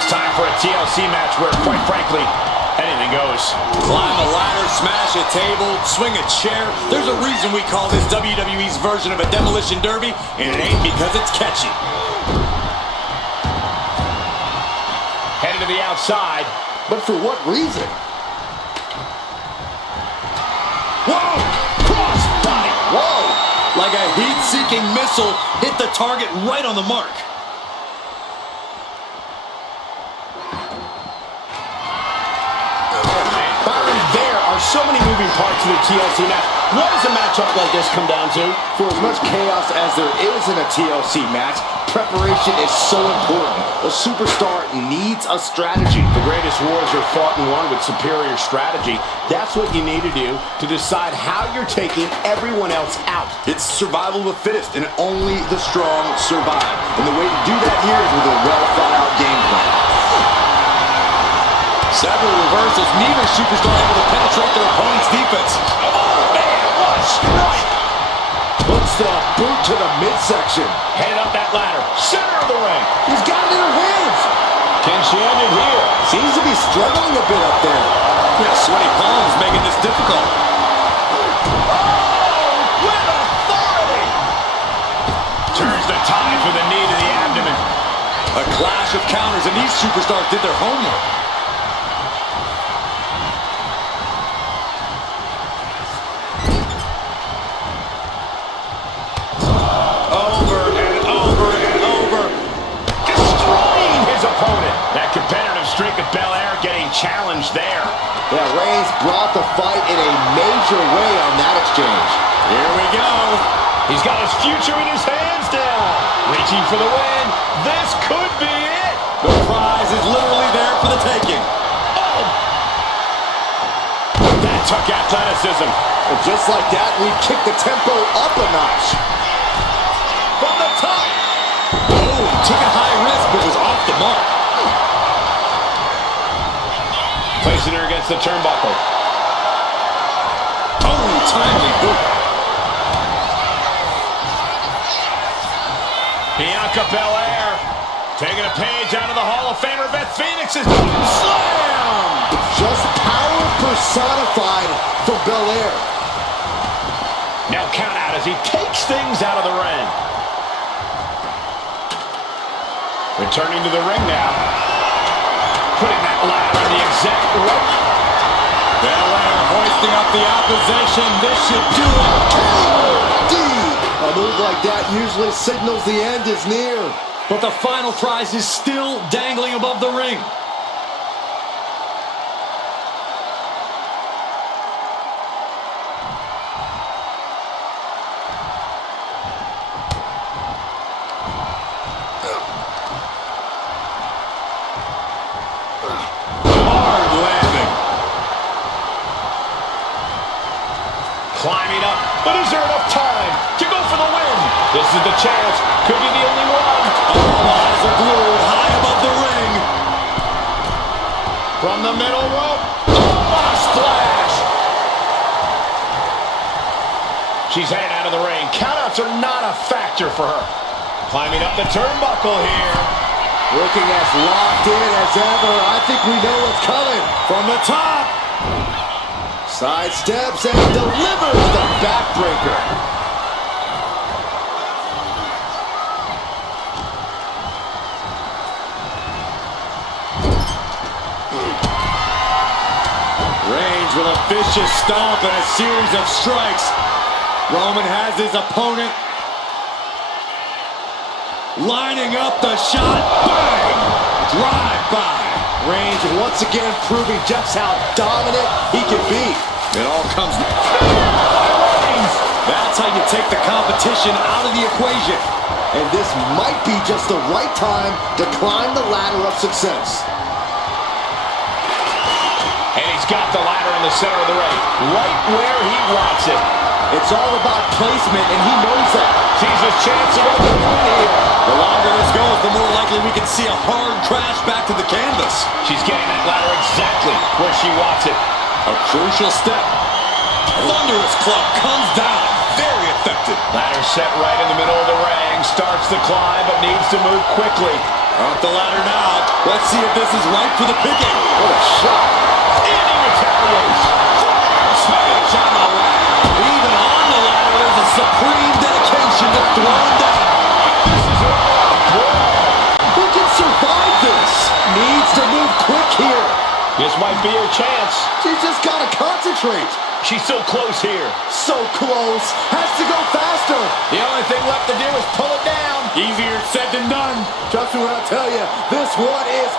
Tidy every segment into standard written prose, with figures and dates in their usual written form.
It's time for a TLC match where, quite frankly, anything goes. Climb a ladder, smash a table, swing a chair. There's a reason we call this WWE's version of a demolition derby, and it ain't because it's catchy. Headed to the outside. But for what reason? Whoa! Cross body! Whoa! Like a heat-seeking missile, hit the target right on the mark. So many moving parts to the TLC match. What does a matchup like this come down to? For as much chaos as there is in a TLC match, preparation is so important. A superstar needs a strategy. The greatest wars are fought and won with superior strategy. That's what you need to do to decide how you're taking everyone else out. It's survival of the fittest, and only the strong survive. And the way to do that here is with a well-thought-out game plan. Several reversals, neither superstar able to penetrate their opponent's defense. Oh, man, what a strike! Puts the boot to the midsection. Headed up that ladder, center of the ring. He's got it in her hands. Can she end it here? Seems to be struggling a bit up there. Yeah, sweaty palms making this difficult. Oh, with authority! Turns the tide with a knee to the abdomen. A clash of counters, and these superstars did their homework. Challenge there. Yeah, Reigns brought the fight in a major way on that exchange. Here we go. He's got his future in his hands now. Reaching for the win. This could be it. The prize is literally there for the taking. Oh! That took athleticism. And just like that, we kicked the tempo up a notch. From the top. Oh, took a high risk, but was off the mark. Placing her against the turnbuckle. Oh, timely boot. Bianca Belair taking a page out of the Hall of Famer Beth Phoenix's slam. Just power personified for Belair. Now count out as he takes things out of the ring. Returning to the ring now. Putting that ladder in the exact right. Belair hoisting up the opposition. This should do it. A move like that usually signals the end is near. But the final prize is still dangling above the ring. Climbing up, but is there enough time to go for the win? This is the chance. Could be the only one. All eyes are glued high above the ring. From the middle rope. Oh, what a splash! She's headed out of the ring. Countouts are not a factor for her. Climbing up the turnbuckle here. Looking as locked in as ever. I think we know what's coming. From the top. Sidesteps and delivers the backbreaker. Reigns with a vicious stomp and a series of strikes. Roman has his opponent lining up the shot. Bang! Drive-by. Reigns once again proving just how dominant he can be. It all comes. That's how you take the competition out of the equation. And this might be just the right time to climb the ladder of success. And he's got the ladder in the center of the ring, right where he wants it. It's all about placement, and he knows that. Sees his chance to go for the win here. The longer this goes, the more likely we can see a hard crash back to the canvas. She's getting that ladder exactly where she wants it. A crucial step. Thunderous club comes down. Very effective. Ladder set right in the middle of the ring. Starts to climb, but needs to move quickly. Up the ladder now. Let's see if this is right for the picking. What a shot. And he retaliates. Smash on the ladder. Even on the ladder, there's a supreme dedication to throwing down. This is a brawl. Who can survive this? Needs to move quick here. This might be her chance. She's just got to concentrate. She's so close here. So close. Has to go faster. The only thing left to do is pull it down. Easier said than done. Trust me when I tell you, this one is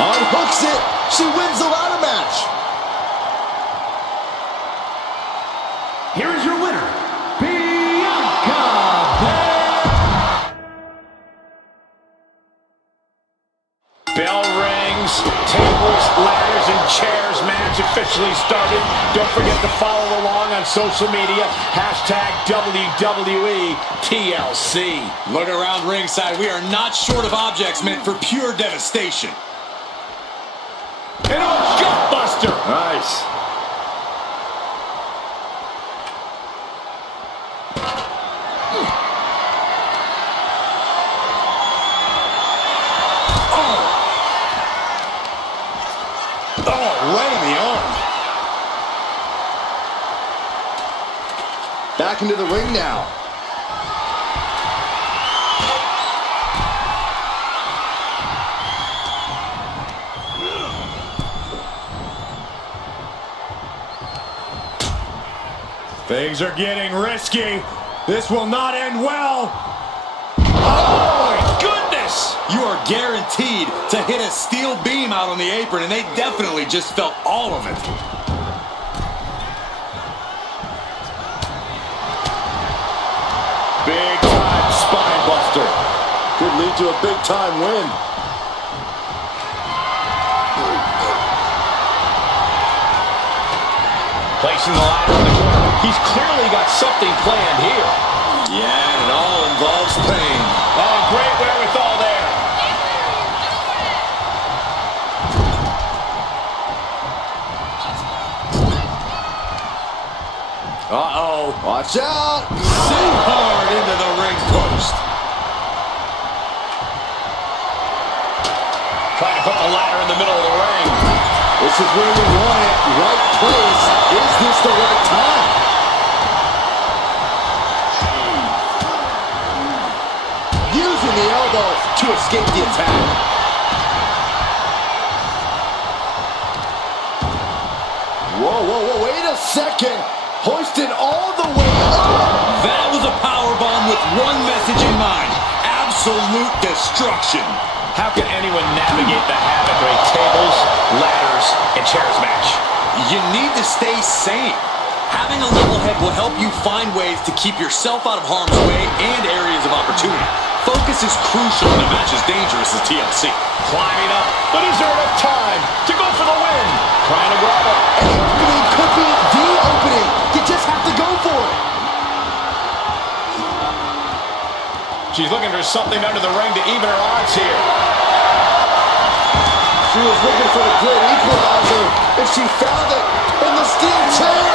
unhooks it. She wins the ladder match. Here is your winner, Bianca Belair. Bell rings, tables, ladders, and chairs match officially started. Don't forget to follow along on social media. Hashtag WWE TLC. Look around ringside. We are not short of objects meant for pure devastation. And a gutbuster. Nice. Right in the arm. Back into the ring now. Things are getting risky. This will not end well. Oh, my goodness. You are guaranteed to hit a steel beam out on the apron, and they definitely just felt all of it. Big time spine buster. Could lead to a big time win. Placing the ladder in the corner. He's clearly got something planned here. Yeah, and it all involves pain. Oh, great wherewithal there. Uh-oh. Watch out. So hard into the ring post. Trying to put the ladder in the middle of the ring. This is where you want it. Right place. Is this the right time? Using the elbow to escape the attack. Whoa, wait a second. Hoisted all the way up. That was a powerbomb with one message in mind. Absolute destruction. How can anyone navigate the havoc of a tables, ladders, and chairs match? You need to stay sane. Having a level head will help you find ways to keep yourself out of harm's way and areas of opportunity. Focus is crucial in a match as dangerous as TLC. Climbing up, but is there enough time to go for the win? Trying to grab it. An opening could be the opening. You just have to go for it. She's looking for something under the ring to even her odds here. She was looking for the great equalizer, and she found it in the steel chair.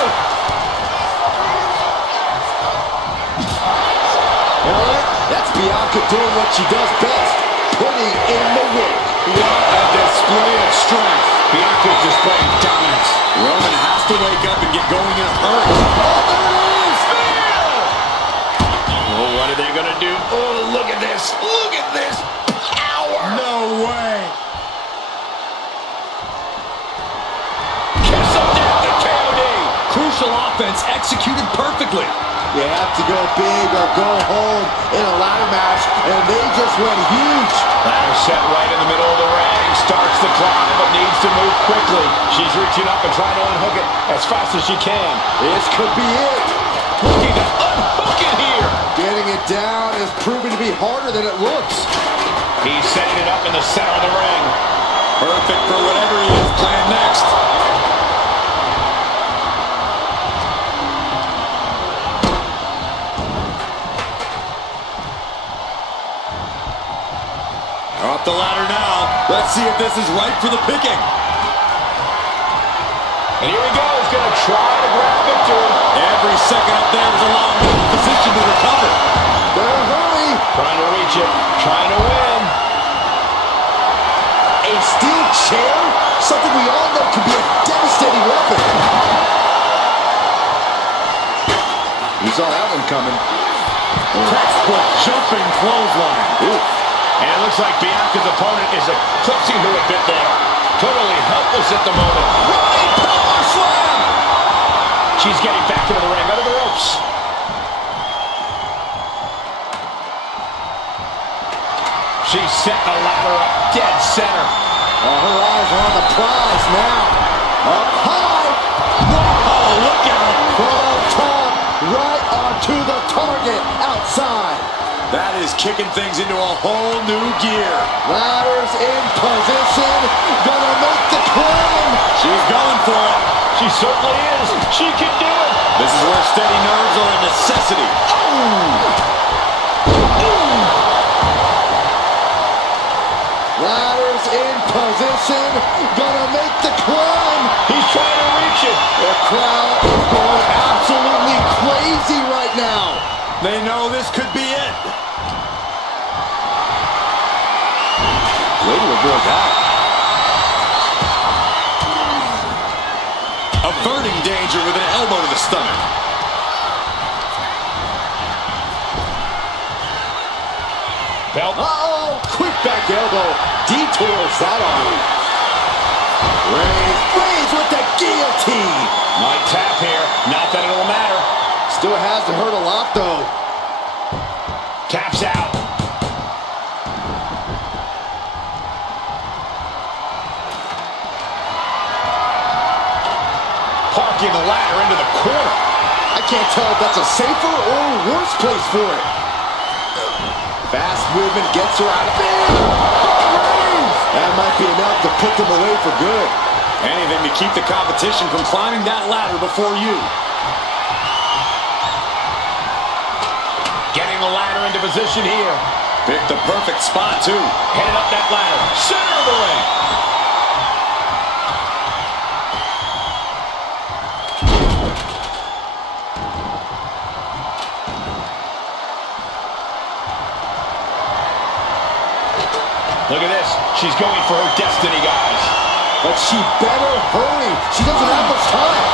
You know what? That's Bianca doing what she does best, putting in the work. What a display of strength. Bianca's displaying dominance. Roman has to wake up and get going in a hurry. Oh, there it is! Oh, what are they going to do? Oh, look at this. Look at this power. No way. Kiss of death to KOD. Crucial offense executed perfectly. You have to go big or go home in a ladder match, and they just went huge. Ladder set right in the middle of the ring. Starts the climb, but needs to move quickly. She's reaching up and trying to unhook it as fast as she can. This could be it. Looking to unhook it here. Getting it down is proving to be harder than it looks. He's setting it up in the center of the ring. Perfect for whatever he has planned next. Up the ladder now. Let's see if this is right for the picking. And here he goes, going to try to grab victory. Every second up there is allowing him the position to recover. Better hurry. Trying to reach it, trying to win. could be a devastating weapon. You saw that one coming. Textbook jumping clothesline. Ooh. And it looks like Bianca's opponent is eclipsing her a bit there. Totally helpless at the moment. Running power slam. She's getting back into the ring, under the ropes. She's setting the ladder up dead center. Her eyes are on the prize now. Up high. Oh, look out. From up top, right onto the target outside. That is kicking things into a whole new gear. Ladders in position. Gonna make the climb. She's going for it. She certainly is. She can do it. This is where steady nerves are a necessity. Ladders in position. Gonna make the climb. He's trying to reach it. The crowd is going absolutely crazy right now. They know this could be it. Way to avoid that. Averting danger with an elbow to the stomach. Belt. Uh-oh! Quick back elbow. Detours that arm. Reigns with the guillotine. Might tap here. Not that it'll matter. Still has to hurt a lot, though. Taps out. Parking the ladder into the corner. I can't tell if that's a safer or worse place for it. Fast movement gets her out of there. That might be enough to put them away for good. Anything to keep the competition from climbing that ladder before you. Getting the ladder into position here. Picked the perfect spot, too. Headed up that ladder. Center of the ring. Look at this. She's going for her destiny, guys. But she better hurry. She doesn't have much time.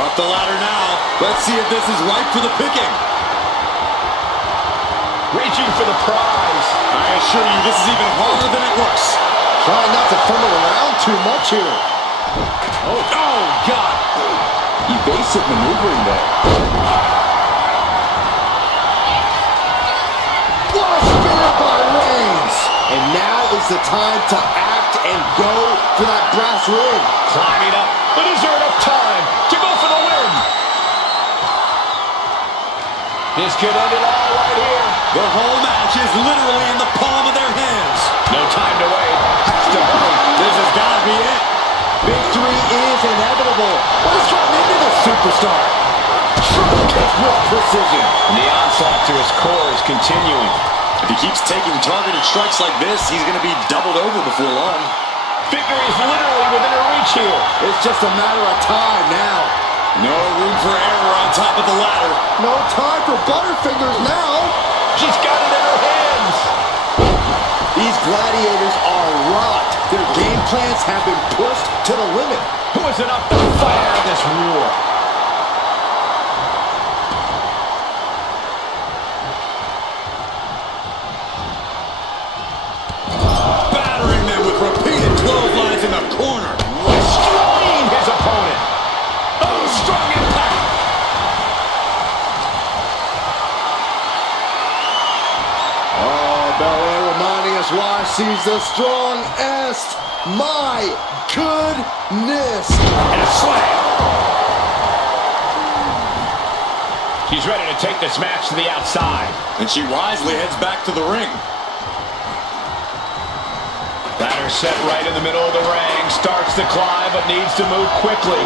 Up the ladder now. Let's see if this is right for the picking. Reaching for the prize. I assure you, this is even harder than it looks. Trying not to fumble around too much here. Oh, God. Evasive maneuvering there. What a spear by Reigns. And now is the time to act and go for that brass ring. Climbing up. But is there enough time to go for the win? This could end it all right here. The whole match is literally in the palm of their hands. No time to wait. Has to hurry. This has got to be it. Victory is inevitable. What is going into this superstar? Triple kick with precision. And the onslaught to his core is continuing. If he keeps taking targeted strikes like this, he's going to be doubled over before long. Victory is literally within her reach here. It's just a matter of time now. No room for error on top of the ladder. No time for butterfingers now. She's got it in her hands. These gladiators are rocked. Their game plans have been pushed to the limit. Who is enough to fight out of this war? Battering them with repeated clotheslines in the corner. Destroying his opponent. Oh, strong impact. Oh, Belair reminding us why she's the strongest. My goodness. And a slam. She's ready to take this match to the outside. And she wisely heads back to the ring. Ladder set right in the middle of the ring. Starts to climb, but needs to move quickly.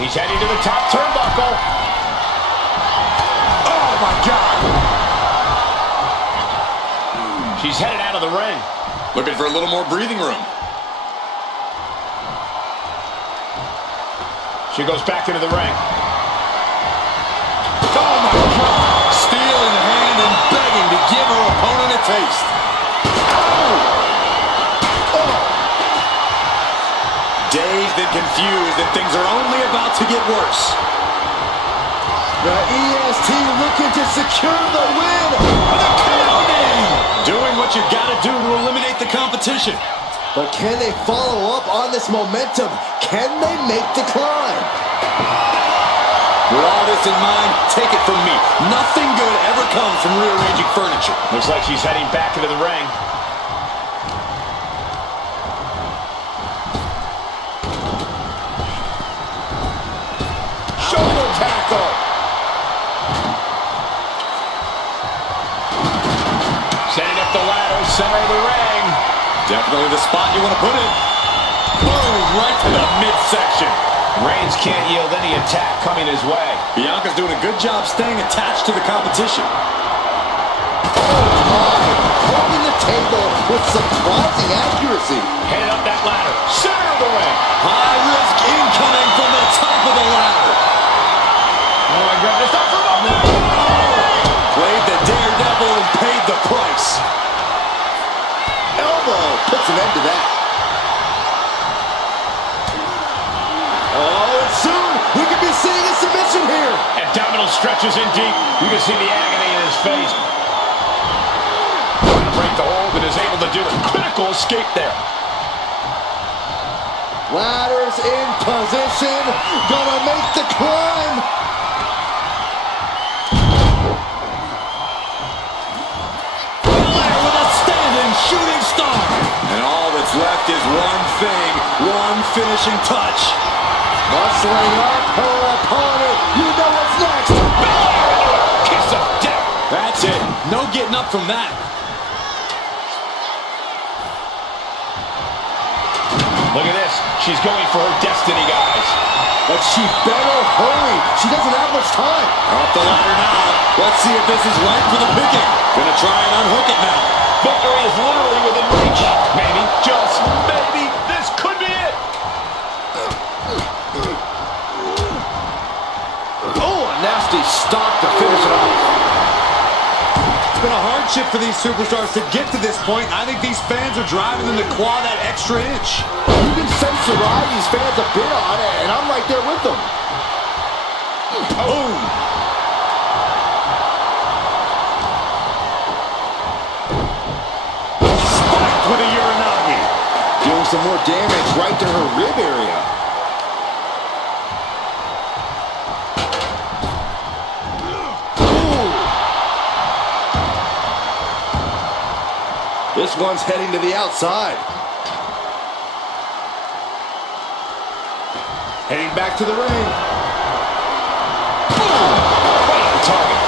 He's heading to the top turnbuckle. Oh, my God. She's headed out of the ring. Looking for a little more breathing room. She goes back into the ring. Oh, my God. Steel in hand and begging to give her opponent a taste. confused, and things are only about to get worse. The EST looking to secure the win. Doing what you gotta do to eliminate the competition. But can they follow up on this momentum? Can they make the climb? With all this in mind, take it from me. Nothing good ever comes from rearranging furniture. Looks like she's heading back into the ring. Shoulder tackle. Setting up the ladder, center of the ring. Definitely the spot you want to put it. Boom, right to the midsection. Reigns can't yield any attack coming his way. Bianca's doing a good job staying attached to the competition. Holding the table with surprising accuracy. Heading up that ladder, center of the ring. High risk incoming from the top of the ladder. Oh my goodness, up from up. Played the daredevil and paid the price. Elbow puts an end to that. Oh, and soon we could be seeing a submission here. Abdominal stretches in deep. You can see the agony in his face. Trying to break the hold and is able to do it. Critical escape there. Ladders in position. Gonna make the climb. Flair with a standing shooting star. And all that's left is one thing, one finishing touch. Muscling up her opponent. You know what's next. Kiss of death. That's it. No getting up from that. Look at this. She's going for her destiny, guys. But she better hurry. She doesn't have much time. Up the ladder now. Let's see if this is right for the picking. Gonna try and unhook it now. Victory is literally within reach. Maybe, just maybe, this could be it. Oh, a nasty stop to finish it off. It's been a hardship for these superstars to get to this point. I think these fans are driving them to claw that extra inch. You can sense the ride these fans have been on, and I'm right there with them. Boom. Spiked with a Uranagi. Doing some more damage right to her rib area. This one's heading to the outside. Heading back to the ring. Right on target.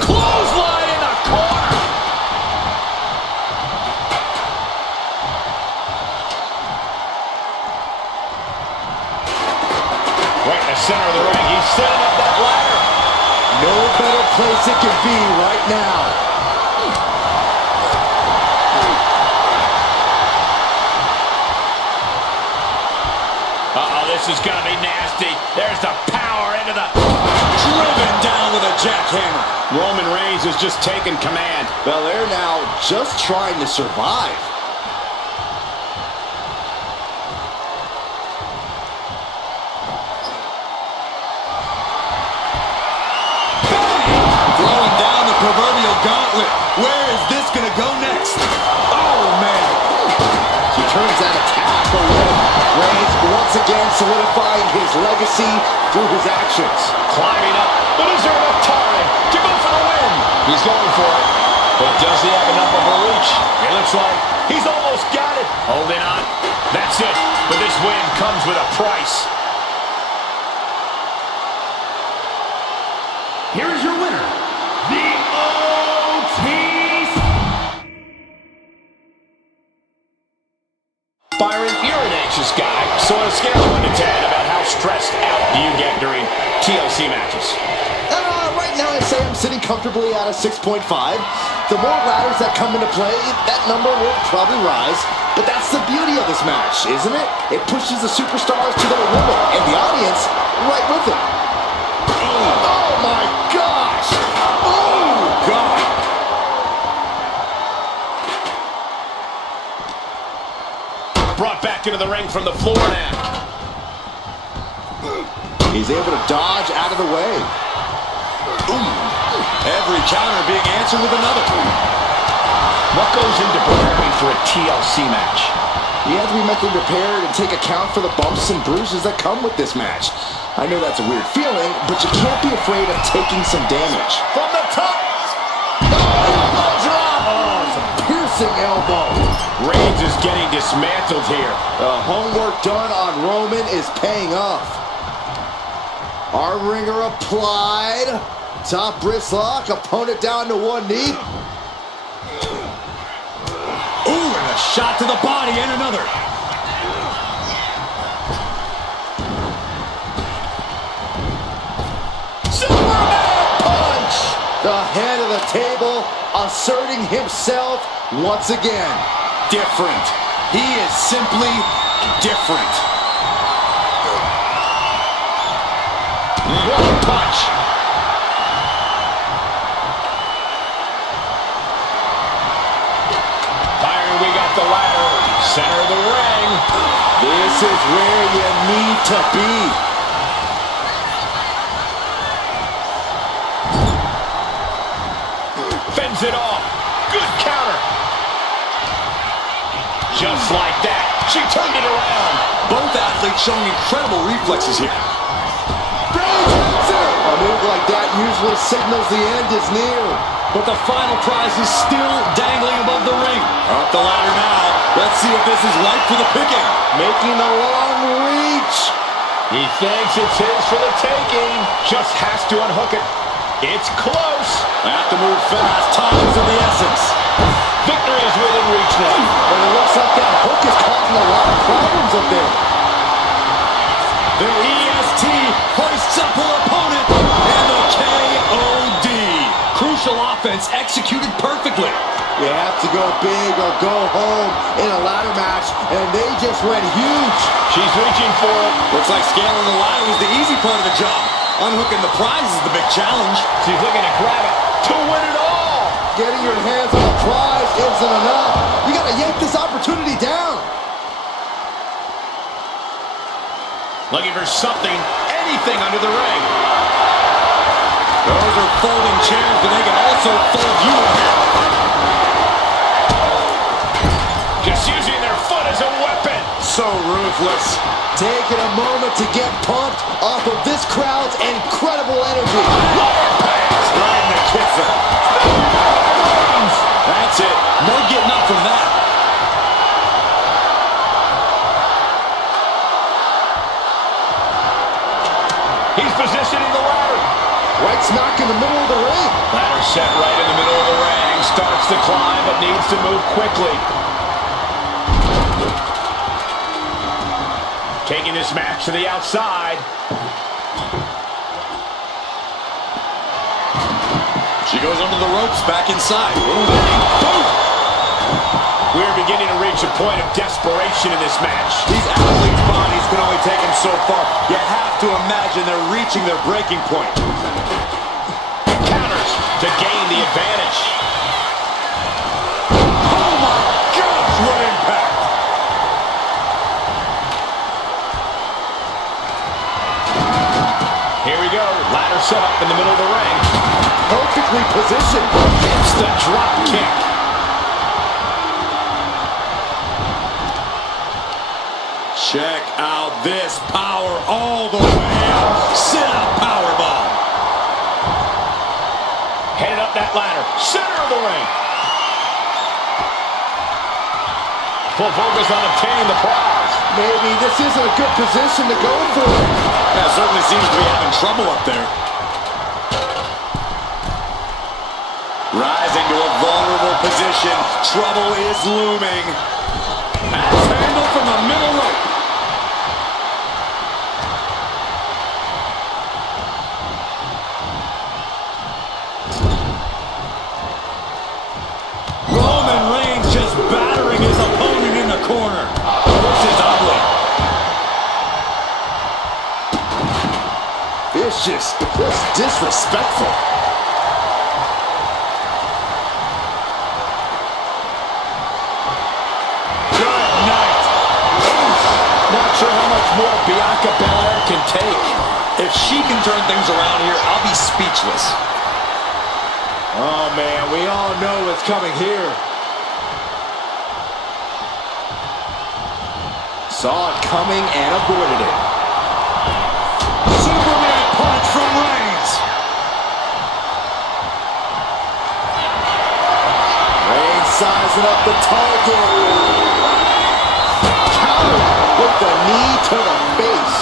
Clothesline in the corner. Right in the center of the ring. He's setting up that ladder. No better place it can be right now. Uh-oh, this is going to be nasty. There's the power into the... Driven down with a jackhammer. Roman Reigns is just taking command. Well, they're now just trying to survive. Throwing down the proverbial gauntlet. Where is this going to go next? Oh, man. She turns that attack away. Reigns once again solidifying his legacy through his actions. Climbing up, but is there enough time to go for the win? He's going for it, but does he have enough of a reach? It looks like he's almost got it. Holding on. That's it, but this win comes with a price. Here's your winner, the OTC. Byron, you're an anxious guy, so on a scale of 1 to 10, about how stressed out do you get during TLC matches? Right now I'd say I'm sitting comfortably at a 6.5. The more ladders that come into play, that number will probably rise. But that's the beauty of this match, isn't it? It pushes the superstars to their limit, and the audience right with it. Oh my gosh! Oh! brought back into the ring from the floor now. He's able to dodge out of the way. Ooh. Every counter being answered with another. What goes into preparing for a TLC match? You have to be mentally prepared and take account for the bumps and bruises that come with this match. I know that's a weird feeling, but you can't be afraid of taking some damage. From the top. Elbow drop! Oh, it's a piercing elbow. Reigns is getting dismantled here. The homework done on Roman is paying off. Our ringer applied. Top wrist lock, opponent down to one knee. Ooh, and a shot to the body and another. Superman punch! The head of the table asserting himself once again. Different. He is simply different. What a punch. Byron, we got the ladder. Center of the ring. This is where you need to be. Fends it off. Good counter. Just like that. She turned it around. Both athletes showing incredible reflexes here. A move like that usually signals the end is near. But the final prize is still dangling above the ring. Up the ladder now. Let's see if this is ripe for the picking. Making a long reach. He thinks it's his for the taking. Just has to unhook it. It's close. Have to move fast. Time is of the essence. Victory is within reach now. But it looks like that hook is causing a lot of problems up there. The EST hoists up her opponent. And the KOD. Crucial offense executed perfectly. You have to go big or go home in a ladder match, and they just went huge. She's reaching for it. Looks like scaling the ladder was the easy part of the job. Unhooking the prize is the big challenge. She's looking to grab it to win it all. Getting your hands on the prize isn't enough. You got to yank this opportunity down. Looking for something, anything under the ring. Those are folding chairs, but they can also fold you in half. Just using their foot as a weapon. So ruthless. Taking a moment to get pumped off of this crowd's incredible energy. Right in the kisser. That's it. No getting up from that. He's positioning the ladder. Right smack in the middle of the ring. Ladder set right in the middle of the ring. Starts to climb, but needs to move quickly. Taking this match to the outside. She goes under the ropes, back inside. We're beginning to reach a point of desperation in this match. These athletes' bodies can only take them so far. You have to imagine they're reaching their breaking point. Counters to gain the advantage. Oh my gosh, what impact! Here we go. Ladder set up in the middle of the ring. Perfectly positioned. It's the drop kick. Check out this power all the way up. Sit-out powerbomb. Headed up that ladder. Center of the ring. Full focus on obtaining the prize. Maybe this isn't a good position to go for. Yeah, certainly seems to be having trouble up there. Rising to a vulnerable position. Trouble is looming. Axe handle from the middle rope. Roman Reigns just battering his opponent in the corner. This is ugly. Vicious, just disrespectful. Good night. more Bianca Belair can take. If she can turn things around here, I'll be speechless. Oh, man, we all know what's coming here. Saw it coming and avoided it. Superman punch from Reigns. Reigns sizing up the target. Counter with the knee to the face.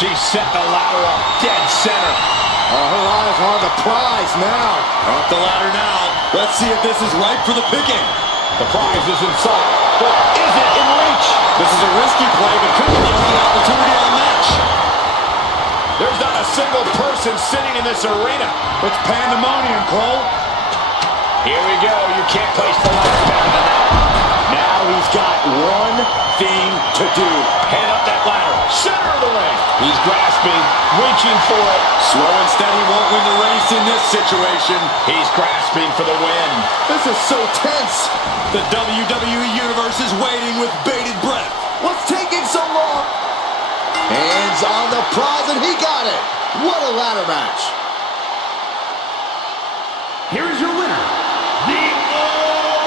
She set the ladder up dead center. Her eyes are on the prize now. Up the ladder now. Let's see if this is ripe for the picking. The prize is in sight, but is it in reach? This is a risky play, but could be the only opportunity on the match. There's not a single person sitting in this arena. It's pandemonium, Cole. Here we go. You can't place the ladder better than that. Now he's got one thing to do. Head up that ladder. Center of the ring. He's grasping, reaching for it. Slow and steady won't win the race in this situation. He's grasping for the win. This is so tense. The WWE Universe is waiting with bated breath. What's taking so long? Hands on the prize, and he got it. What a ladder match. Here is your winner, the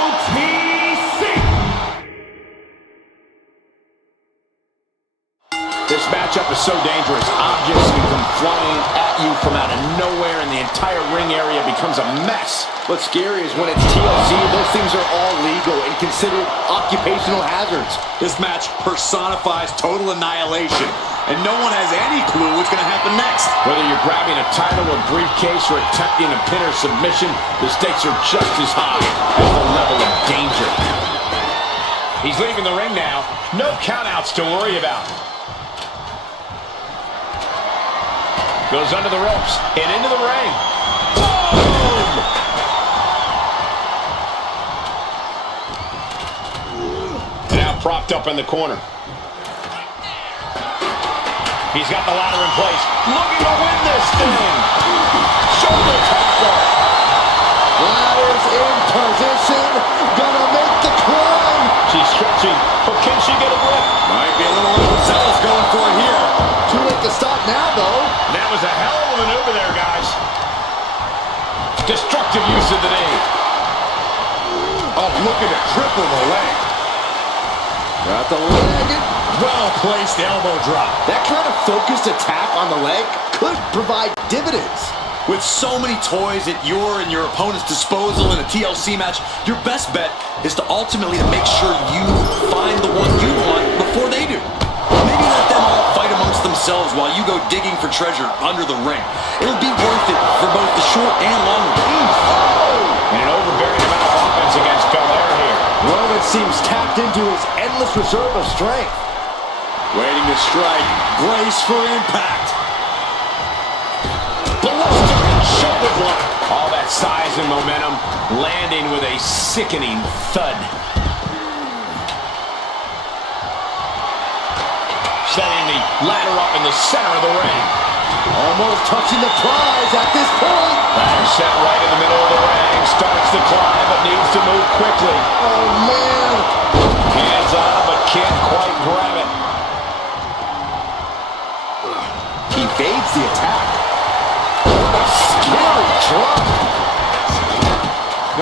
OTC. This matchup is so dangerous. Objects can come flying at you from out of nowhere, and the entire ring area becomes a mess. What's scary is when it's TLC, those things are all legal and considered occupational hazards. This match personifies total annihilation, and no one has any clue what's going to happen next. Whether you're grabbing a title or briefcase or attempting a pin or submission, the stakes are just as high as the level of danger. He's leaving the ring now. No countouts to worry about. Goes under the ropes and into the ring. Boom! Now propped up in the corner. He's got the ladder in place. Looking to win this thing. Shoulder tackle. Ladder's in position. Gonna make the climb. She's stretching, but can she get a grip? Might be a little overzealous going for it here. Too late to stop now, though. That was a hell of a maneuver there, guys. Destructive use of the knee. Oh, looking to triple the leg. Got the leg. Well-placed elbow drop. That kind of focused attack on the leg could provide dividends. With so many toys at your and your opponent's disposal in a TLC match, your best bet is to ultimately make sure you find the one you want before they do. Maybe let them all fight amongst themselves while you go digging for treasure under the ring. It'll be worth it for both the short and long run. And an overbearing amount of offense against Belair here. Roman seems tapped into his endless reserve of strength. Waiting to strike. Brace for impact. Blistering shoulder block. All that size and momentum landing with a sickening thud. Setting the ladder up in the center of the ring. Almost touching the prize at this point. Ladder set right in the middle of the ring. Starts the climb, but needs to move quickly. Oh, man. Hands on, but can't quite grab it. He evades the attack. A scary drop.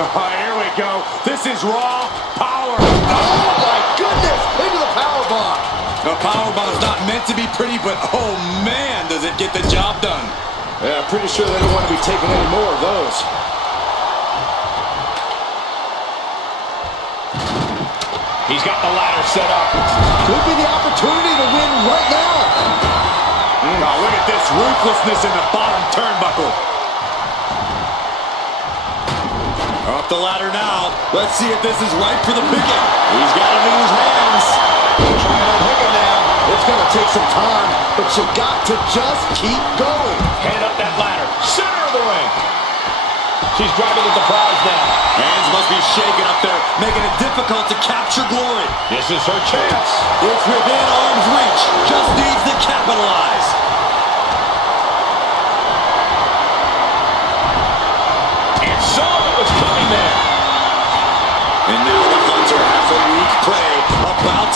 Oh, here we go. This is raw power. Oh, my goodness. Into the powerbomb. The powerbomb's not meant to be pretty, but oh man, does it get the job done. Yeah, pretty sure they don't want to be taking any more of those. He's got the ladder set up. Could be the opportunity to win right now. Oh, look at this ruthlessness in the bottom turnbuckle. Up the ladder now. Let's see if this is right for the picking. He's got it in his hands. Trying to hook it now. It's going to take some time, but you got to just keep going. Head up that ladder. Center of the ring. She's grabbing at the prize now. Hands must be shaking up there, making it difficult to capture glory. This is her chance. It's within arm's reach. Just needs to capitalize. And saw what was coming there.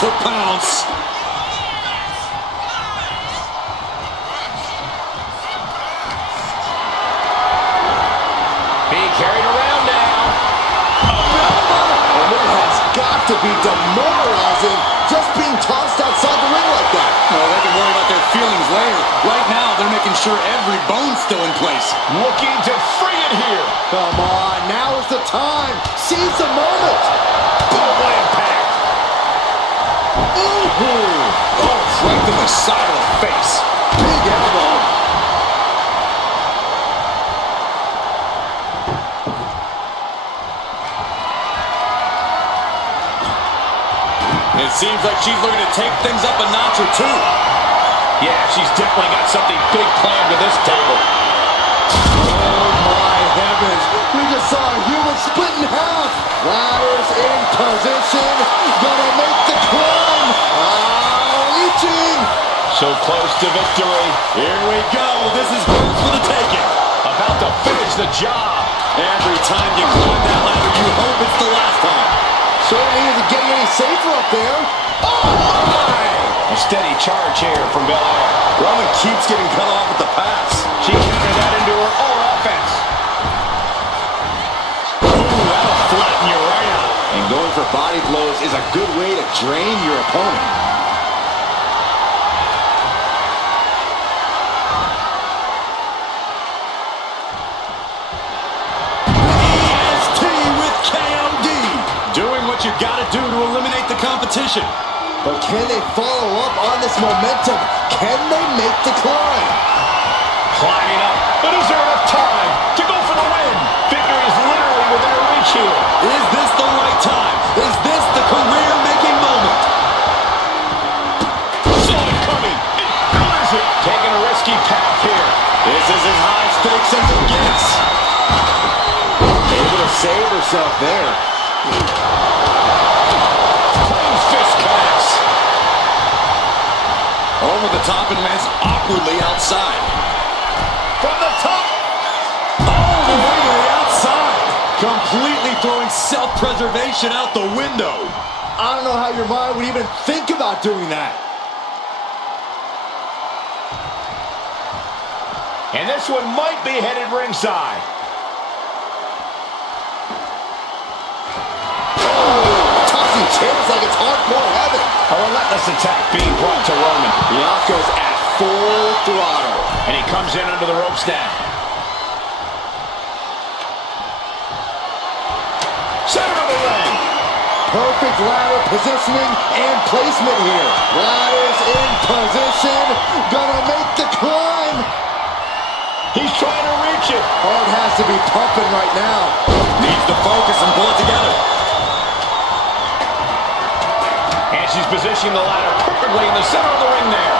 to pounce. Being carried around now. And it has got to be demoralizing just being tossed outside the ring like that. No, they can worry about their feelings later. Right now, they're making sure every bone's still in place. Looking to free it here. Come on, now is the time. Seize the moment. Boom, what impact. Ooh. Oh, right to the side of the face. Big elbow. It seems like she's looking to take things up a notch or two. Yeah, she's definitely got something big planned with this table. Oh my heavens. We just saw a human split in half. Ladders in position. Gonna make the climb. Reaching. So close to victory. Here we go. This is hers for the taking. About to finish the job. Every time you climb that ladder, you hope it's the last time. Certainly isn't getting any safer up there. Oh my! A steady charge here from Belair. Roman keeps getting cut off with the pass. She countered that into her own offense. Ooh, that'll flatten you right out. And going for body blows is a good way to drain your opponent. EST with KOD. Doing what you gotta do to eliminate the competition. But can they follow up on this momentum? Can they make the climb? Climbing up. But is there enough time to go for the win? Victory is literally within her reach here. Is this the right time? Is this the career-making moment? Saw it coming. It clears it. Taking a risky path here. This is as high stakes as it gets. Able to save herself there. Closed fist pass. Over the top and lands awkwardly outside. From the top. All the way to the outside. Completely throwing self-preservation out the window. I don't know how your mind would even think about doing that. And this one might be headed ringside. Tossing chairs like it's hardcore heaven. A relentless attack being brought to Roman. Bianca's at full throttle. And he comes in under the ropes now. Center of the ring. Perfect ladder positioning and placement here. Ladders in position. Gonna make the climb. He's trying to reach it. Heart has to be pumping right now. Needs to focus and pull it together. And she's positioning the ladder perfectly in the center of the ring there.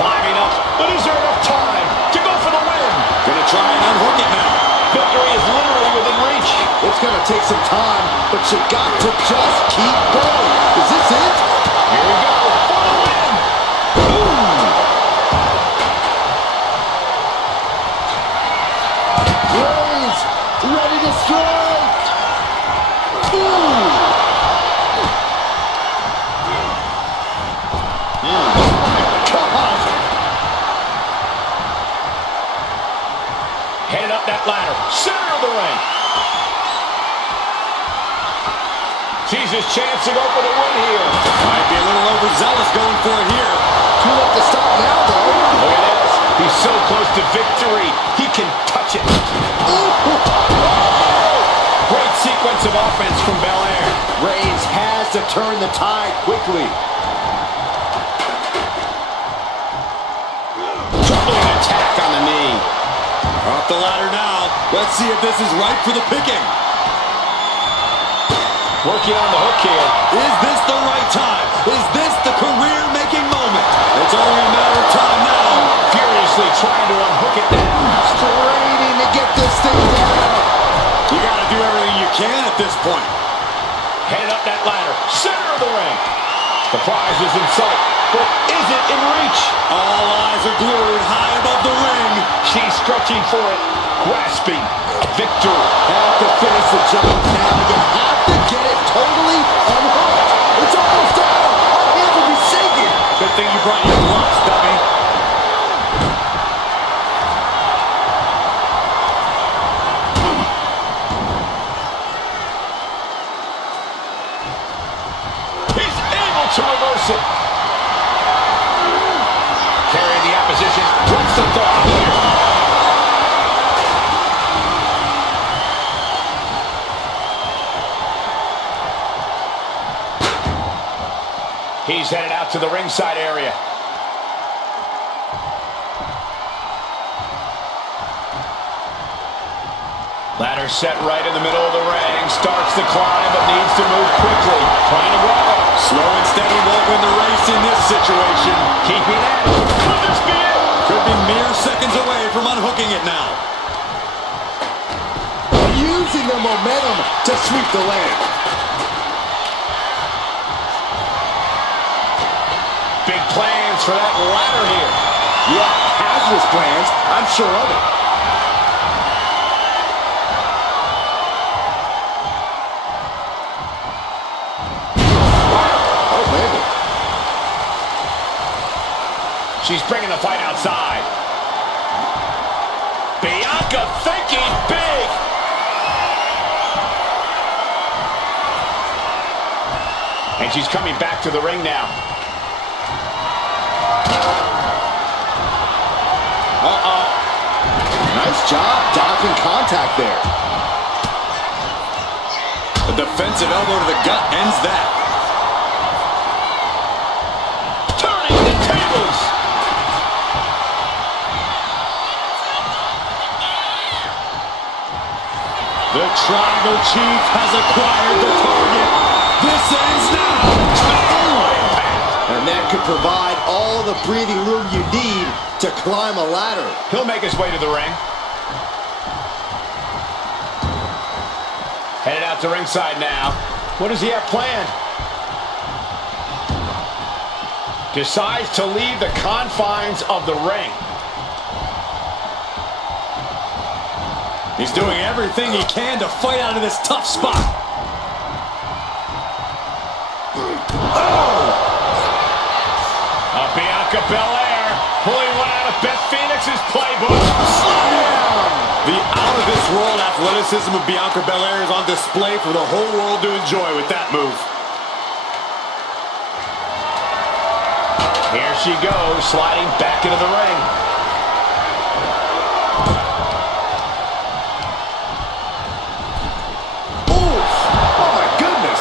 Climbing up, but is there enough time to go for the win? Gonna try and unhook it now. Victory is literally within reach. It's gonna take some time, but you got to just keep going. Is this it? Here we go for the win. Reigns, ready to strike. Ooh. God. Headed up that ladder, center of the ring. Sees his chance to go for the win here. Might be a little overzealous going for it here. Too late to stop now, though. Look at this. He's so close to victory. He can touch it. Great sequence of offense from Belair. Reigns has to turn the tide quickly. Doubling attack on the knee. Off the ladder now. Let's see if this is right for the picking. Working on the hook here. Is this the right time? Is this the career-making moment? It's only a matter of time now. Furiously trying to unhook it now. Straining to get this thing down. You got to do everything you can at this point. Headed up that ladder. Center of the ring. The prize is in sight, but is it in reach? All eyes are glued high above the ring. She's stretching for it, grasping victory. Have to finish the job now. You have to get it totally unhooked. It's almost brought your gloves, dummy. He's able to reverse it. Carry the opposition. What's the thought here? He's headed out to the ringside area. Ladder set right in the middle of the ring. Starts the climb, but needs to move quickly. Trying to grab it. Slow and steady won't win the race in this situation. Keeping at it. Could this be it? Could be mere seconds away from unhooking it now. Using the momentum to sweep the leg. Big plans for that ladder here. Yeah, hazardous plans. I'm sure of it. Oh, baby. She's bringing the fight outside. Bianca thinking big. And she's coming back to the ring now. Nice job dodging contact there. A defensive elbow to the gut ends that. Turning the tables. The Tribal Chief has acquired the target. This ends now. And that could provide all the breathing room you need to climb a ladder. He'll make his way to the ring. Headed out to ringside now. What does he have planned? Decides to leave the confines of the ring. He's doing everything he can to fight out of this tough spot. Bianca Belair pulling one out of Beth Phoenix's playbook. The out-of-this-world athleticism of Bianca Belair is on display for the whole world to enjoy with that move. Here she goes, sliding back into the ring. Oof! Oh my goodness!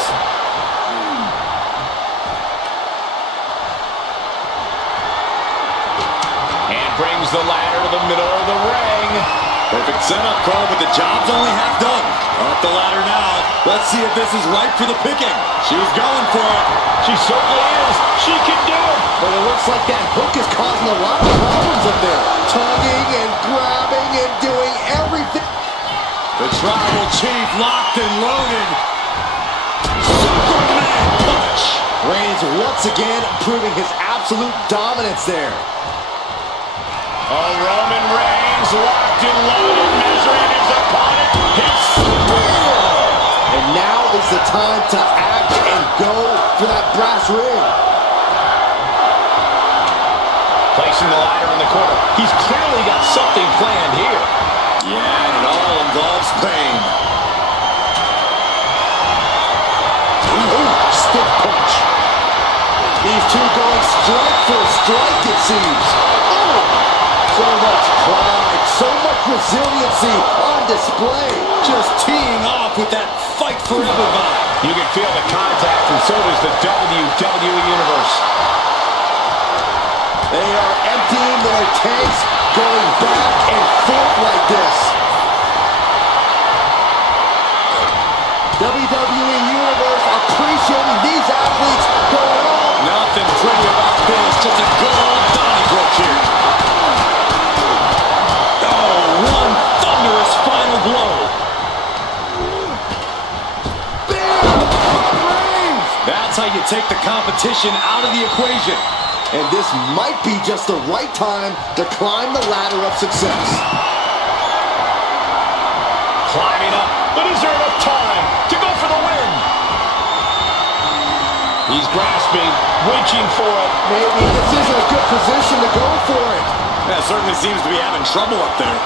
And brings the ladder to the middle of the ring. Perfect setup, Cole, but the job's only half done. Up the ladder now. Let's see if this is ripe for the picking. She's going for it. She certainly is. She can do it. But it looks like that hook is causing a lot of problems up there. Tugging and grabbing and doing everything. The Tribal Chief locked and loaded. Superman punch. Reigns once again proving his absolute dominance there. Oh, Roman Reigns locked and loaded, measuring his opponent. His spear. And now is the time to act and go for that brass ring. Placing the ladder in the corner. He's clearly got something planned here. Yeah, and it all involves pain. Ooh, stiff punch. These two going strike for strike, it seems. Oh, so much pride, so much resiliency on display. Just teeing off with that fight forever vibe. You can feel the contact, and so does the WWE Universe. They are emptying their tanks, going back and forth like this. WWE Universe appreciating these athletes going on. Nothing pretty about this, just a good old Donnybrook here. Oh, one thunderous final blow. That's how you take the competition out of the equation. And this might be just the right time to climb the ladder of success. Climbing up, but is there enough time to go for the win? He's grasping, reaching for it. Maybe this isn't a good position to go for it. Yeah, certainly seems to be having trouble up there.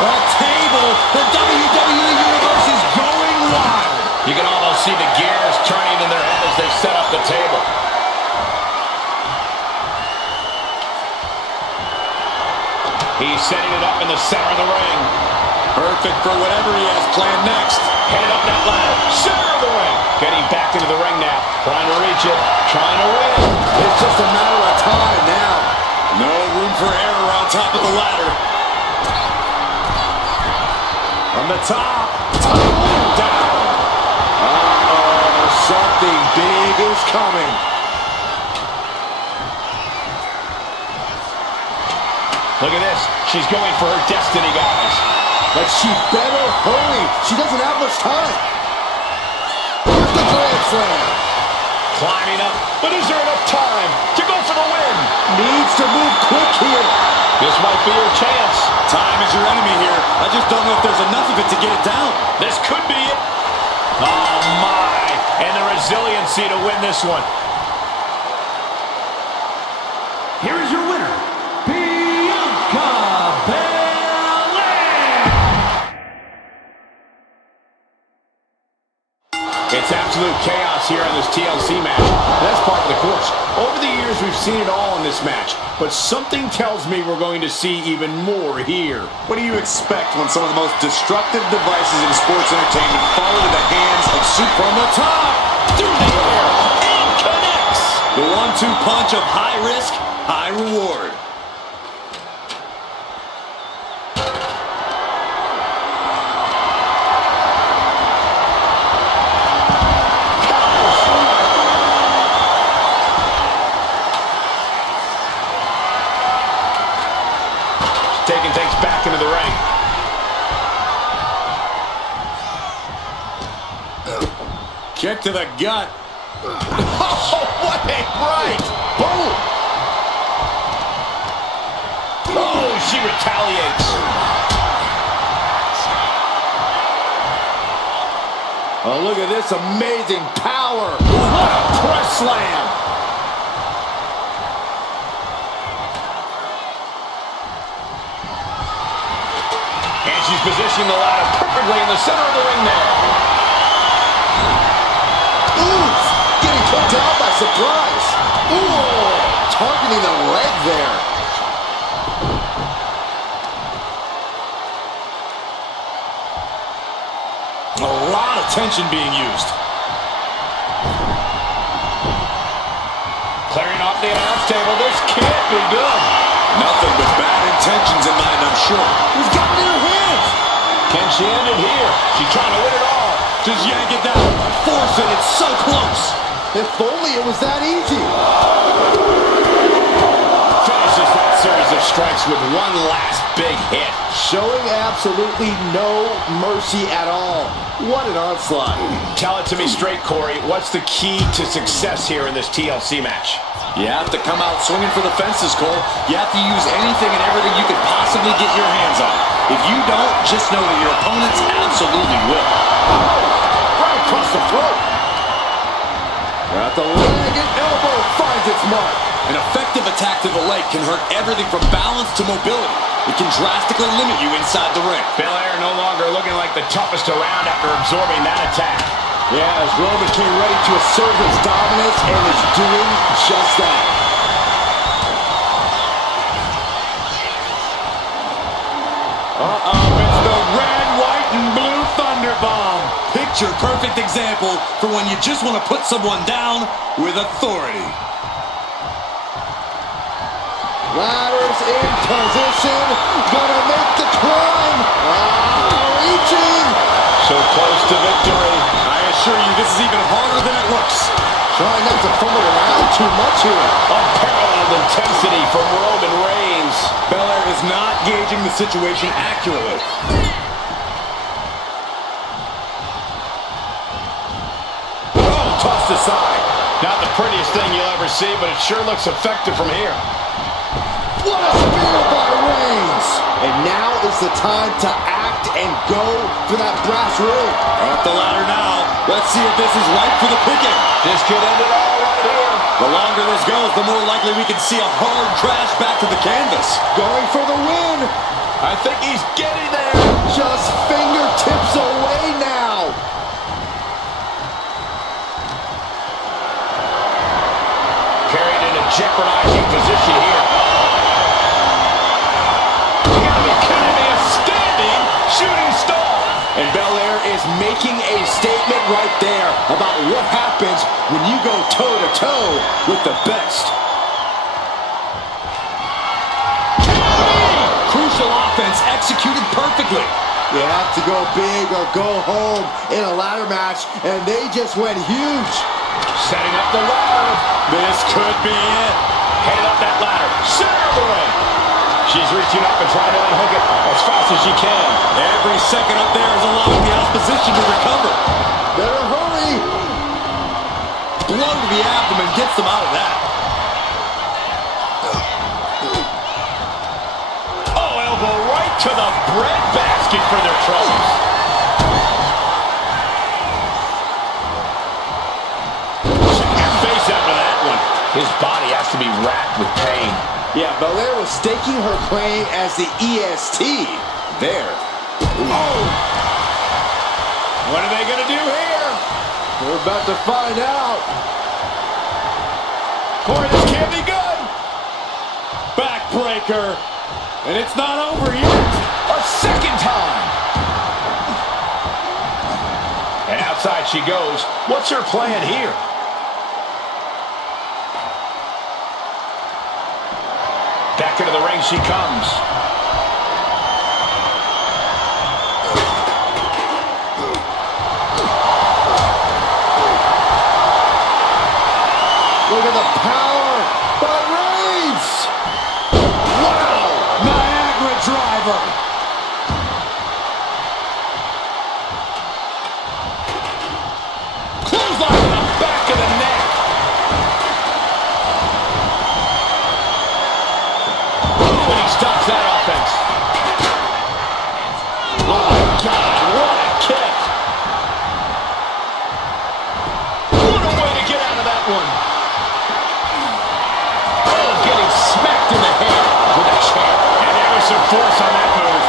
A table. The WWE Universe is going wild. You can almost see the gears turning in their head as they set up the table. He's setting it up in the center of the ring. Perfect for whatever he has planned next. Headed up that ladder, center of the ring. Getting back into the ring now, trying to reach it, trying to win. It's just a matter of time now. No room for error on top of the ladder. On the top. Down. Uh-oh, something big is coming. Look at this. She's going for her destiny, guys. But she better hurry. She doesn't have much time. Here's the Grand Slam. Climbing up, but is there enough time to go for the win? Needs to move quick here. This might be her chance. Time is your enemy here. I just don't know if there's enough of it to get it down. This could be it. Oh, my. And the resiliency to win this one. Here is your winner, Bianca Belair. It's absolute chaos here in this TLC match. That's part of the course. Over the years, we've seen it all in this match, but something tells me we're going to see even more here. What do you expect when some of the most destructive devices in sports entertainment fall into the hands of from the top? Through the air and connects. The 1-2 punch of high risk, high reward. Taking things back into the ring. Kick to the gut. Oh, what a right. Boom. Oh, she retaliates. Oh, look at this amazing power. What a press slam. And she's positioning the ladder perfectly in the center of the ring there. Oof. Getting kicked out by surprise. Ooh. Targeting the leg there. A lot of tension being used. Clearing off the announce table. This can't be good. Nothing but bad intentions in mind, I'm sure. He's got it in her hands. Can she end it here? She's trying to win it all. Just yank it down. Force it. It's so close. If only it was that easy. Finishes that series of strikes with one last big hit. Showing absolutely no mercy at all. What an onslaught. Tell it to me straight, Corey. What's the key to success here in this TLC match? You have to come out swinging for the fences, Cole. You have to use anything and everything you could possibly get your hands on. If you don't, just know that your opponents absolutely will. Right across the throat. At the leg and elbow finds its mark. An effective attack to the leg can hurt everything from balance to mobility. It can drastically limit you inside the ring. Belair no longer looking like the toughest around after absorbing that attack. Yeah, as Roman came ready to assert his dominance and is doing just that. It's the red, white, and blue Thunderbomb. Picture perfect example for when you just want to put someone down with authority. Ladders in position. Gonna make the climb. Reaching. So close to victory. I assure you, this is even harder than it looks. Trying not to fumble around too much here. Unparalleled intensity from Roman Reigns. Belair is not gauging the situation accurately. Oh, tossed aside. Not the prettiest thing you'll ever see, but it sure looks effective from here. What a spear by Reigns. And now is the time to act locked and go for that brass ring. Up the ladder now. Let's see if this is right for the picking. This could end it all right here. The longer this goes, the more likely we can see a hard crash back to the canvas. Going for the win. I think he's getting there. Just fingertips away now. Carried in a jeopardizing position here. You gotta be kidding me, a standing shooting star. And Belair is making a statement right there about what happens when you go toe-to-toe with the best. Crucial offense executed perfectly. You have to go big or go home in a ladder match, and they just went huge. Setting up the ladder. This could be it. Headed up that ladder. Center of the ring. She's reaching up and trying to unhook it as fast as she can. Every second up there is allowing the opposition to recover. Better hurry. Blow to the abdomen gets them out of that. Oh, elbow right to the breadbasket for their troubles. Face after that one. His body has to be racked with pain. Yeah, Belair was staking her claim as the EST there. Oh! What are they going to do here? We're about to find out. Corey, this can't be good. Backbreaker. And it's not over yet. A second time. And outside she goes. What's her plan here? Back into the ring she comes. Look at the power by Reigns. Wow. Niagara driver. Clothesline to the back of the neck. But he stops that offense. Oh my God, what a kick. What a way to get out of that one. Oh, getting smacked in the head with a chair. And there was some force on that move.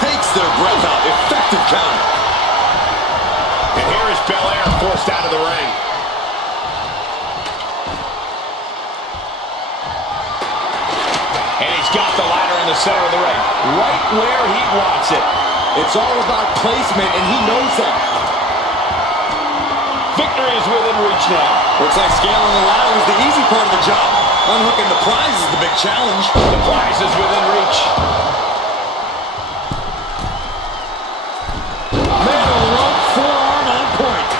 Takes their breath out. Effective counter. And here is Belair forced out of the ring. And he's got the ladder in the center of the ring, right where he wants it. It's all about placement, and he knows that. Victory is within reach now. Looks like scaling the ladder was the easy part of the job. Unhooking the prize is the big challenge. The prize is within reach. Metal rope forearm on point.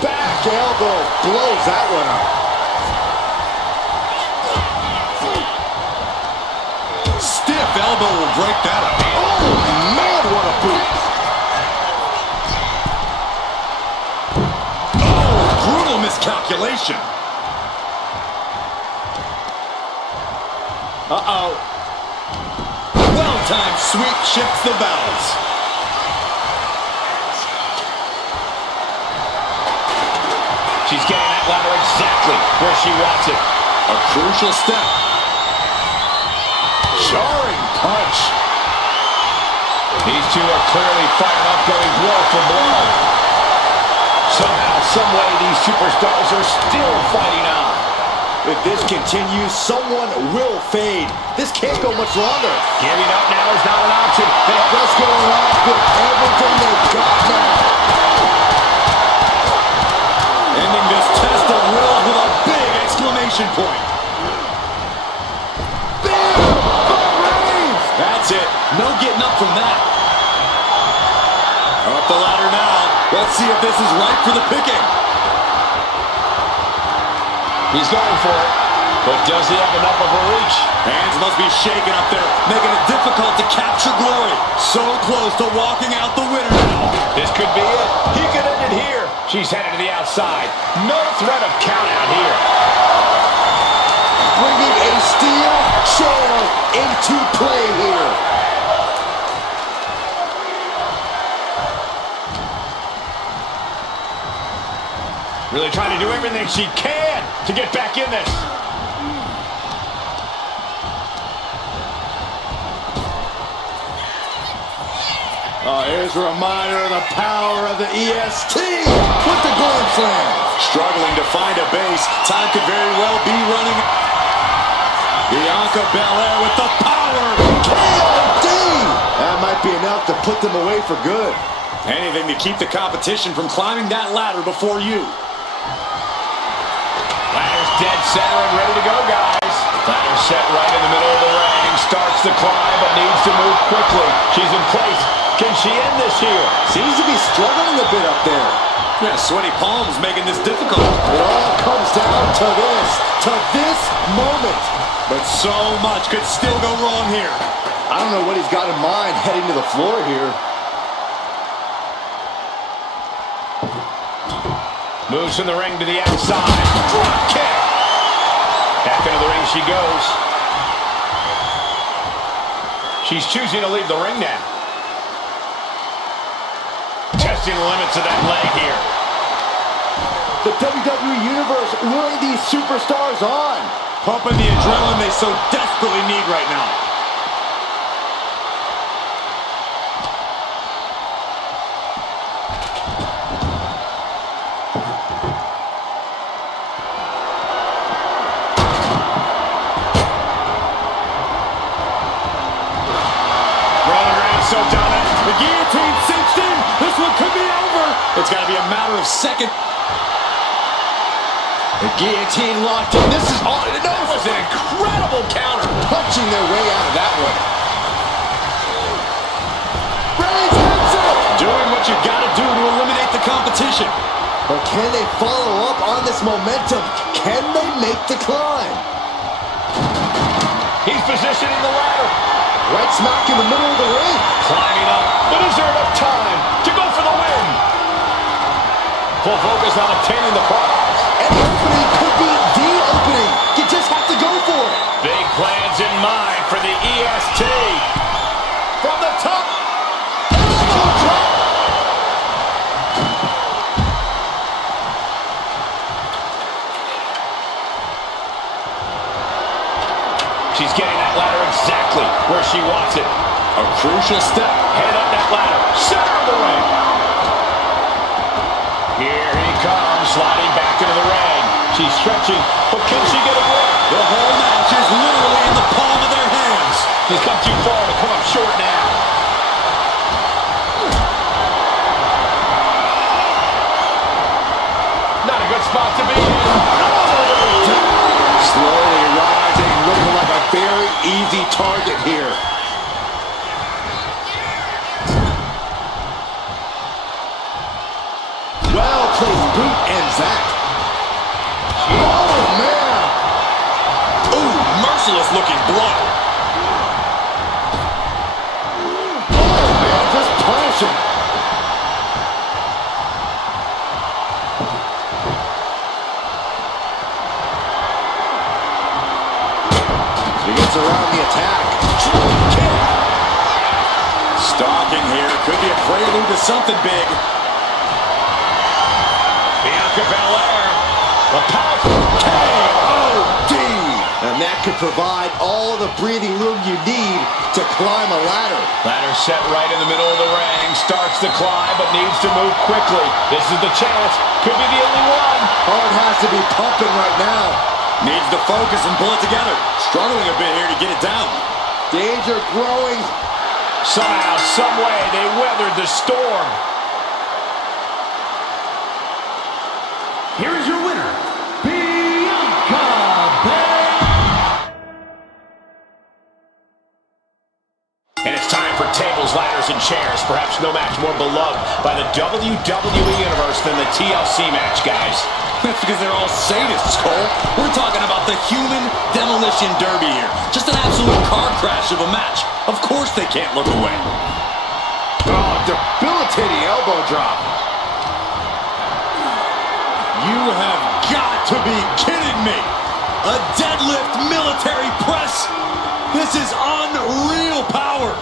Back elbow blows that one up. Stiff elbow will break that up. Oh, man, what a boot. Oh, brutal miscalculation. Uh-oh. Well-timed sweep shifts the balance. She's getting that ladder exactly where she wants it. A crucial step. Jarring punch. These two are clearly fired up, going blow for blow. Somehow, some way, these superstars are still fighting on. If this continues, someone will fade. This can't go much longer. Giving up now is not an option. They're just going off with everything they've got now. Ending this test of wills with a big exclamation point. That's it. No getting up from that. Up the ladder now. Let's see if this is right for the picking. He's going for it, but does he have enough of a reach? Hands must be shaking up there, making it difficult to capture glory. So close to walking out the winner now. This could be it. He could end it here. She's headed to the outside. No threat of count out here. Bringing a steel chair into play here. Really trying to do everything she can to get back in this. Oh, here's a reminder of the power of the EST with the Glam Slam. Struggling to find a base. Time could very well be running. Bianca Belair with the power. KOD! That might be enough to put them away for good. Anything to keep the competition from climbing that ladder before you. Ladder's dead center and ready to go, guys. Ladder set right in the middle of the ring. Starts to climb, but needs to move quickly. She's in place. Can she end this here? Seems to be struggling a bit up there. Yeah, sweaty palms making this difficult. It all comes down to this moment. But so much could still go wrong here. I don't know what he's got in mind heading to the floor here. Moves from the ring to the outside. Drop kick. Back into the ring she goes. She's choosing to leave the ring now. Testing the limits of that leg here. The WWE Universe luring these superstars on. Pumping the adrenaline they so desperately need right now. So dominant. The guillotine cinched in. This one could be over. It's got to be a matter of seconds. The guillotine locked in. This is all. That was an incredible counter. Punching their way out of that one. Reigns hits it. Doing what you got to do to eliminate the competition. But can they follow up on this momentum? Can they make the climb? He's positioning the ladder. Right smack in the middle of the ring. Climbing up, but is there enough time to go for the win? Full focus on obtaining the prize. And the opening could be the opening. You just have to go for it. Big plans in mind for the EST. From the top. Elbow drop. She's getting that ladder exactly where she wants it. A crucial step. Head up that ladder. Center of the ring. Here he comes, sliding back into the ring. She's stretching, but can she get a win? The whole match is literally in the palm of their hands. She's come too far to come up short now. Not a good spot to be in. Slowly rising, looking like a very easy target here. Well-placed boot ends that. Oh, man. Ooh, merciless looking blow. Oh, man, just punishing. He gets around the attack. Stalking here. Could be a prelude to something big. Bianca Belair. A powerful KOD. And that could provide all the breathing room you need to climb a ladder. Ladder set right in the middle of the ring. Starts to climb, but needs to move quickly. This is the chance. Could be the only one. Heart has to be pumping right now. Needs to focus and pull it together. Struggling a bit here to get it down. Danger growing. Somehow, some way, they weathered the storm. Here is your winner, Bianca Belair. And it's time for tables, ladders, and chairs. Perhaps no match more beloved by the WWE Universe than the TLC match, guys. That's because they're all sadists, Cole. We're talking about the human demolition derby here. Just an absolute car crash of a match. Of course they can't look away. debilitating elbow drop. You have got to be kidding me. A deadlift military press. This is unreal power.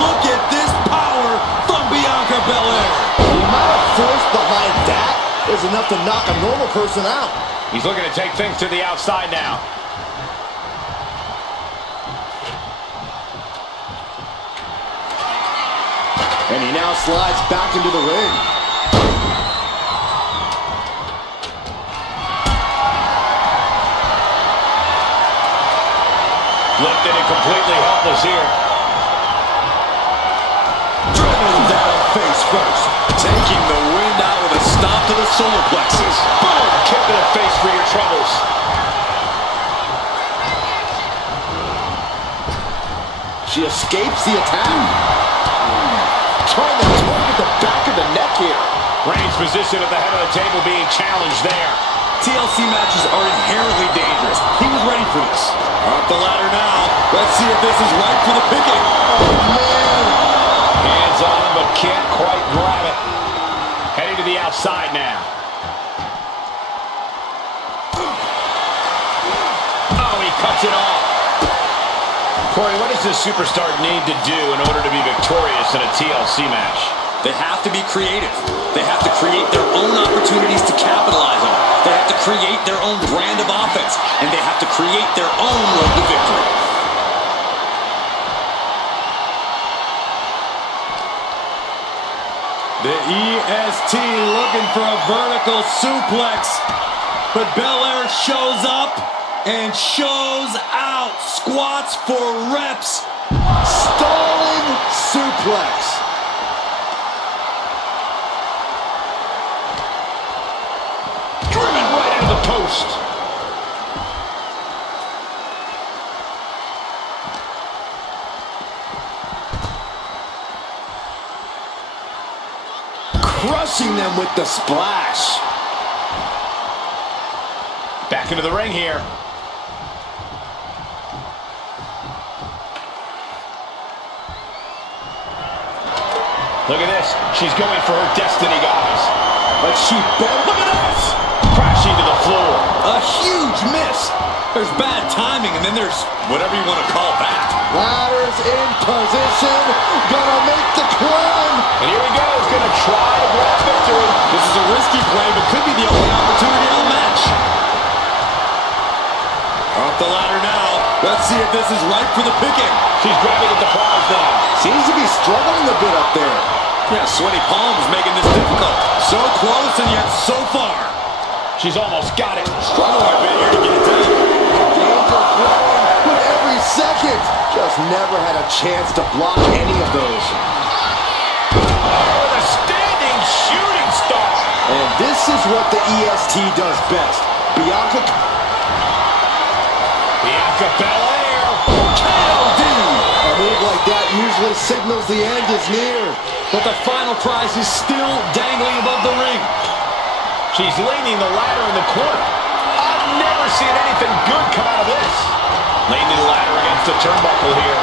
Look at this power from Bianca Belair. The amount of force behind that is enough to knock a normal person out. He's looking to take things to the outside now. And he now slides back into the ring. Lifted and completely helpless here. Driven down face first. Taking the wind out with a stomp to the solar plexus. Boom! Kick to the face for your troubles. She escapes the attack. Trying to target the back of the neck here. Reigns' position at the head of the table being challenged there. TLC matches are inherently dangerous. He was ready for this. Up the ladder now. Let's see if this is right for the picking. Oh, man. Hands on him, but can't quite grab it. Heading to the outside now. Oh, he cuts it off. Corey, what does this superstar need to do in order to be victorious in a TLC match? They have to be creative. They have to create their own opportunities to capitalize on. They have to create their own brand of offense. And they have to create their own road to victory. The EST looking for a vertical suplex. But Belair shows up and shows out. Squats for reps. Stalling suplex. Driven right into the post. Crushing them with the splash. Back into the ring here. Look at this. She's going for her destiny, guys. But she better. Look at this! Crashing to the floor. A huge miss. There's bad timing, and then there's whatever you want to call that. Ladders in position. Gonna make the climb. And here he goes. Gonna try to grab victory. This is a risky play, but could be the only opportunity of the match. Off the ladder now. Let's see if this is right for the picking. She's grabbing at the prize now. Seems to be struggling a bit up there. Yeah, sweaty palms making this difficult. So close and yet so far. She's almost got it. Struggle a bit here to get it down. Danger growing with every second. Just never had a chance to block any of those. With a standing shooting star. And this is what the EST does best. Bianca Belair. KOD. A move like that usually signals the end is near. But the final prize is still dangling above the ring. She's leaning the ladder in the corner. I've never seen anything good come out of this. Leaning the ladder against the turnbuckle here.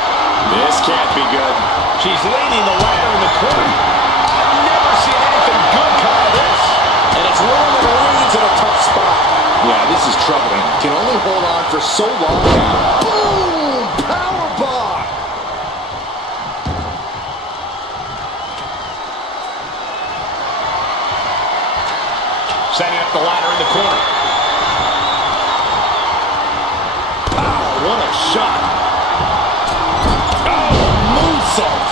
This can't be good. She's leaning the ladder in the corner. I've never seen anything good come out of this. And it's Roman Reigns in a tough spot. Yeah, this is troubling. Can only hold on for so long now. Boom! Powerbomb! Setting up the ladder in the corner. Wow, what a shot. Oh, moonsault.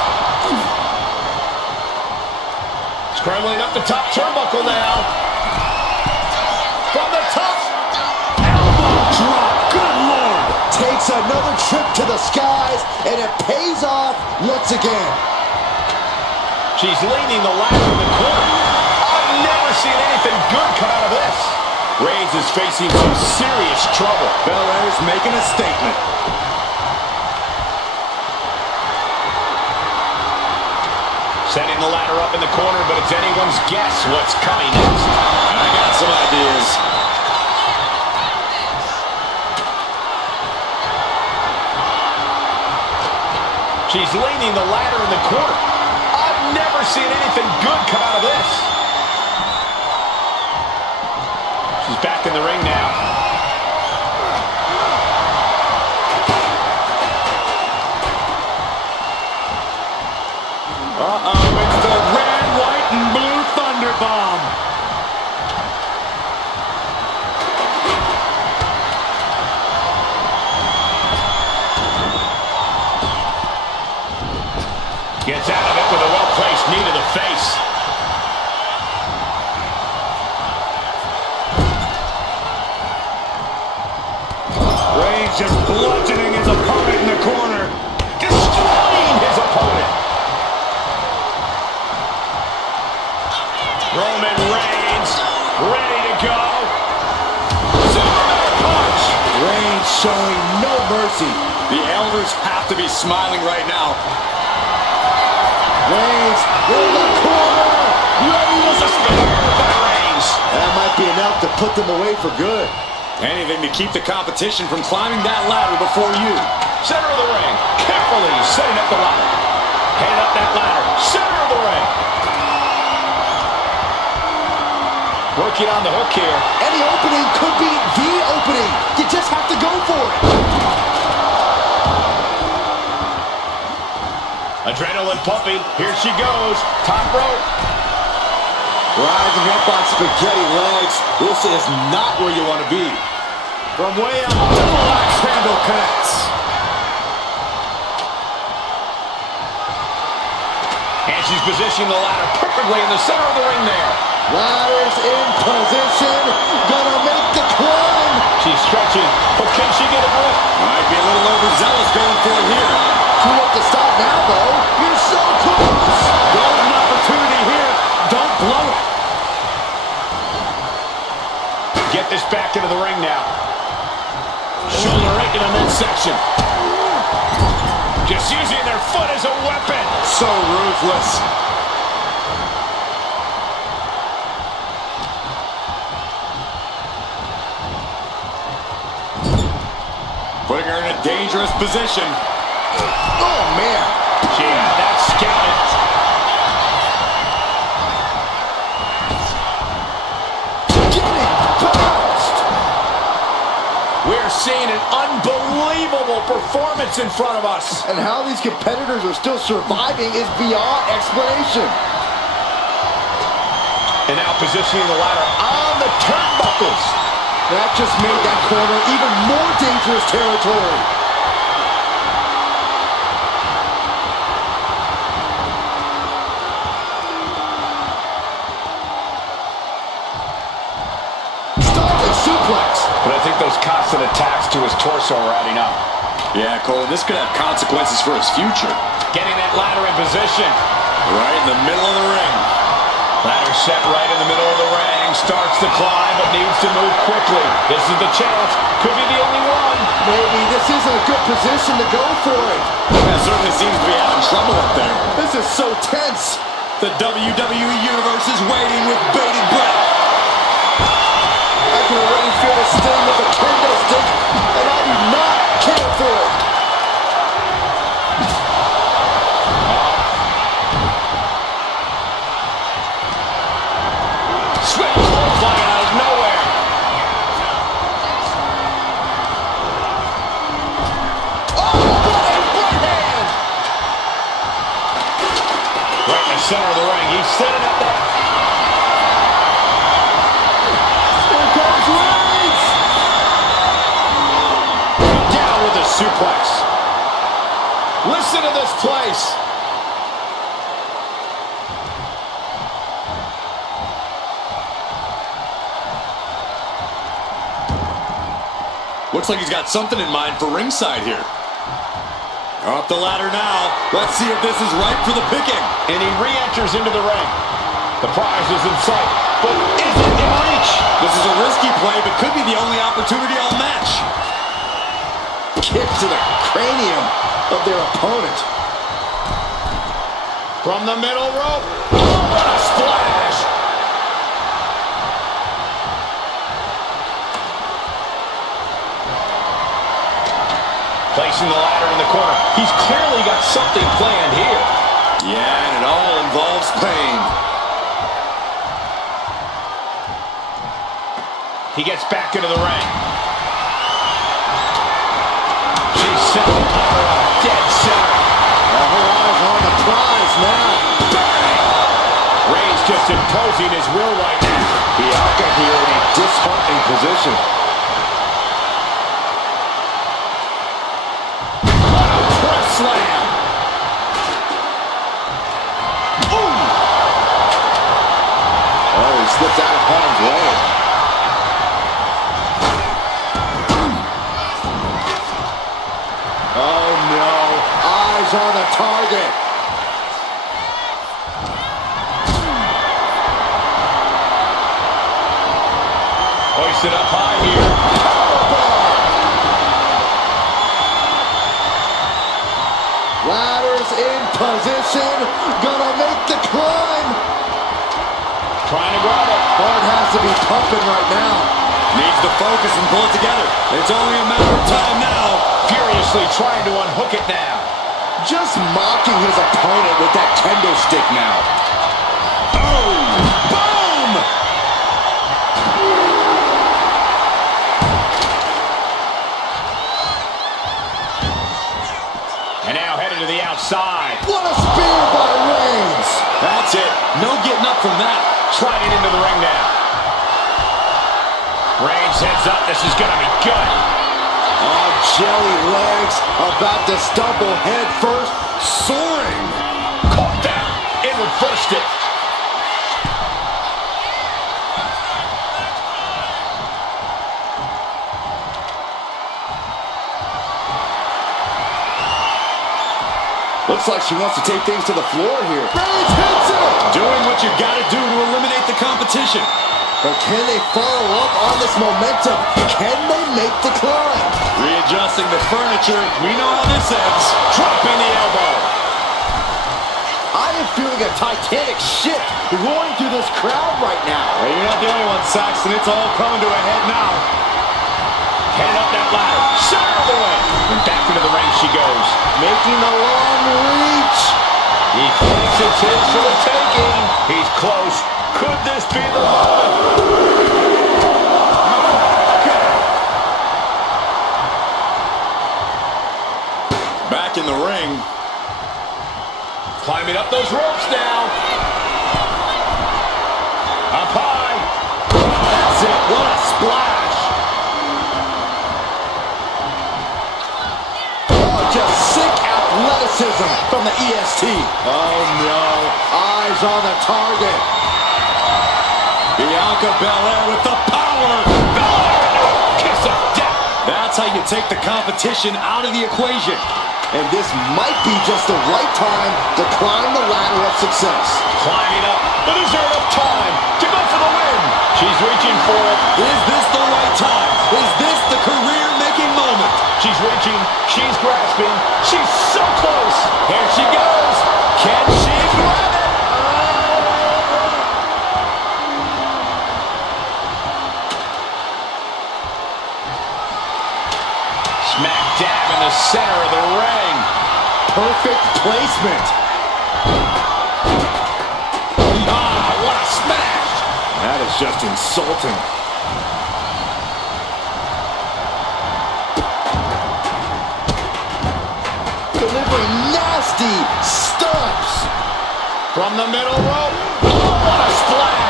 Scrambling up the top turnbuckle now. From the top. Elbow drop. Good Lord. Takes another trip to the skies, and it pays off once again. She's leaning the ladder in the corner. I've never seen anything good come out of this. Reigns is facing some serious trouble. Belair's making a statement. Setting the ladder up in the corner, but it's anyone's guess what's coming next. I got some ideas. She's leaning the ladder in the corner. I've never seeing anything good come out of this. She's back in the ring now. It's the red, white, and blue Thunder Bomb. Gets out of it with a well-placed knee to the face. Reigns just bludgeoning his opponent in the corner. Destroying his opponent. Roman Reigns ready to go. Superman punch. Reigns showing no mercy. The elders have to be smiling right now. Reigns in the corner. Ready to Spear by Reigns. That might be enough to put them away for good. Anything to keep the competition from climbing that ladder before you. Center of the ring. Carefully setting up the ladder. Headed up that ladder. Center of the ring. Working on the hook here. Any opening could be the opening. You just have to go for it. Adrenaline pumping. Here she goes. Top rope. Rising up on spaghetti legs. This is not where you want to be. From way up. Double axe handle connects. And she's positioning the ladder perfectly in the center of the ring there. Ladder's in position. Gonna make the climb. She's stretching, but can she get a grip? Might be a little overzealous going for it here. Too late to stop now, though. You're so close. Golden opportunity here. Don't blow it. Get this back into the ring now. Shoulder right in the midsection. Just using their foot as a weapon. So ruthless. Putting her in a dangerous position. Oh, man. She had that scouted. Getting bounced. We're seeing an unbelievable performance in front of us. And how these competitors are still surviving is beyond explanation. And now positioning the ladder on the turnbuckles. That just made that corner even more dangerous territory. Stalling suplex. But I think those constant attacks to his torso are adding up. Yeah, Cole, this could have consequences for his future. Getting that ladder in position. Right in the middle of the ring. Ladder set right in the middle of the ring. Starts to climb, but needs to move quickly. This is the chance. Could be the only one. Maybe this isn't a good position to go for it. That certainly seems to be having trouble up there. This is so tense. The WWE Universe is waiting with bated breath. I can already feel the sting of the kendo stick, and I do not care for it. Swift flying out of nowhere. Oh, what a right hand! Right in the center of the ring. He's setting up that. Here comes Reigns! Down with a suplex. Listen to this place. Looks like he's got something in mind for ringside here. Up the ladder now. Let's see if this is right for the picking. And he re-enters into the ring. The prize is in sight, but is it in reach? This is a risky play, but could be the only opportunity all match. Kick to the cranium of their opponent. From the middle rope. Oh, what a splash! Placing the ladder in the corner. He's clearly got something planned here. Yeah, and it all involves pain. He gets back into the ring. She's setting up dead center. Her eyes are on the prize now. Bang! Ray's just imposing his will right now. Bianca here in a disheartening position. Press slam. Ooh! Oh, he slipped out of harm's way. Oh no, eyes on the target. Hoisted up high here. Ladders in position, gonna make the climb. Trying to grab it. Heart has to be pumping right now. Needs to focus and pull it together. It's only a matter of time now. Furiously trying to unhook it now. Just mocking his opponent with that kendo stick now. Oh, boom! And now headed to the outside. What a spear by Reigns. That's it. No getting up from that. Sliding into the ring now. Reigns heads up. This is going to be good. Oh, jelly legs about to stumble head first. Soaring. Caught that. It reversed it. Looks like she wants to take things to the floor here. Reigns hits it! Doing what you gotta do to eliminate the competition. But can they follow up on this momentum? Can they make the climb? Readjusting the furniture. We know how this ends. Dropping the elbow. I am feeling a titanic shift roaring through this crowd right now. Well, you're not the only one, Saxton. It's all coming to a head now. Headed up that ladder. Center of the ring. And back into the ring she goes. Making the long reach. He thinks it's his for the taking. He's close. Could this be the moment? Back in the ring. Climbing up those ropes now. Up high. That's it. What a splash. Oh, just sick athleticism from the EST. Oh no, eyes on the target. Bianca Belair with the power. Belair, kiss of death. That's how you take the competition out of the equation. And this might be just the right time to climb the ladder of success. Climbing up, but is there enough time to go for the win? She's reaching for it. Is this the right time? Is this the career-making moment? She's reaching, she's grasping, she's so close. Here she goes. Can she grab it? Smack dab in the center of the ring. Perfect placement. Ah, what a smash. That is just insulting. Delivering nasty stumps. From the middle rope. Oh, what a splash.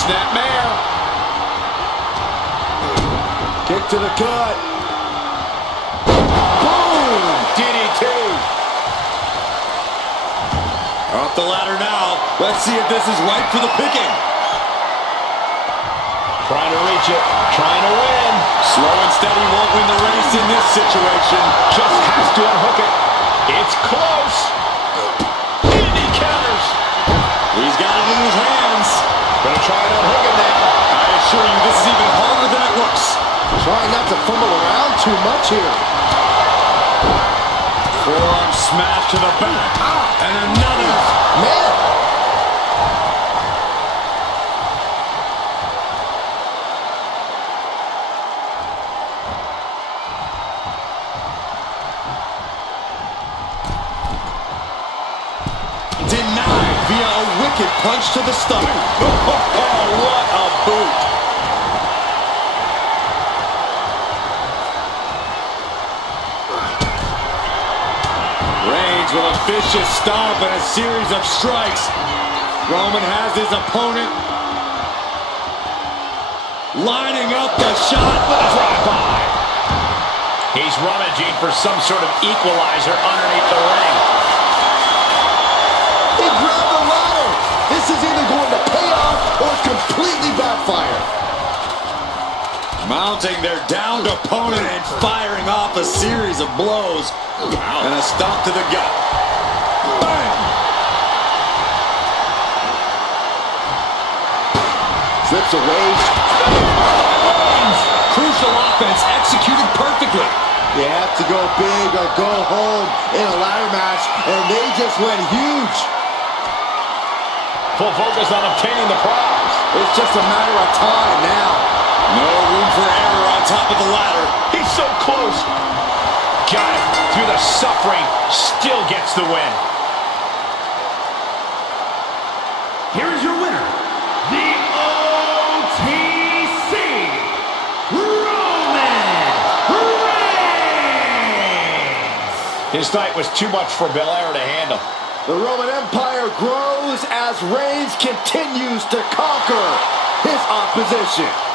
Snapmare. Kick to the gut. Boom! DDT. Off the ladder now. Let's see if this is right for the picking. Trying to reach it. Trying to win. Slow and steady won't win the race in this situation. Just has to unhook it. It's close. And he counters. He's got it in his hands. Gonna try and unhook it now. I assure you, this is even harder than it looks. Trying not to fumble around too much here. Forearm smash to the back. And another. Man! wicked punch to the stomach. Oh, what a boot. Reigns with a vicious stomp and a series of strikes. Roman has his opponent lining up the shot with a drive-by. He's rummaging for some sort of equalizer underneath the ring. He grabbed the ladder. This is either going to pay off or completely backfire. Mounting their downed opponent and firing off a series of blows. And a stomp to the gut. Bang! Slips away. Crucial offense executed perfectly. You have to go big or go home in a ladder match, and they just went huge. Full focus on obtaining the prize. It's just a matter of time now. No room for error on top of the ladder. He's so close. Got it. Through the suffering, still gets the win. Here is your winner, the OTC Roman Reigns. His night was too much for Belair to handle. The Roman Empire grows as Reigns continues to conquer his opposition.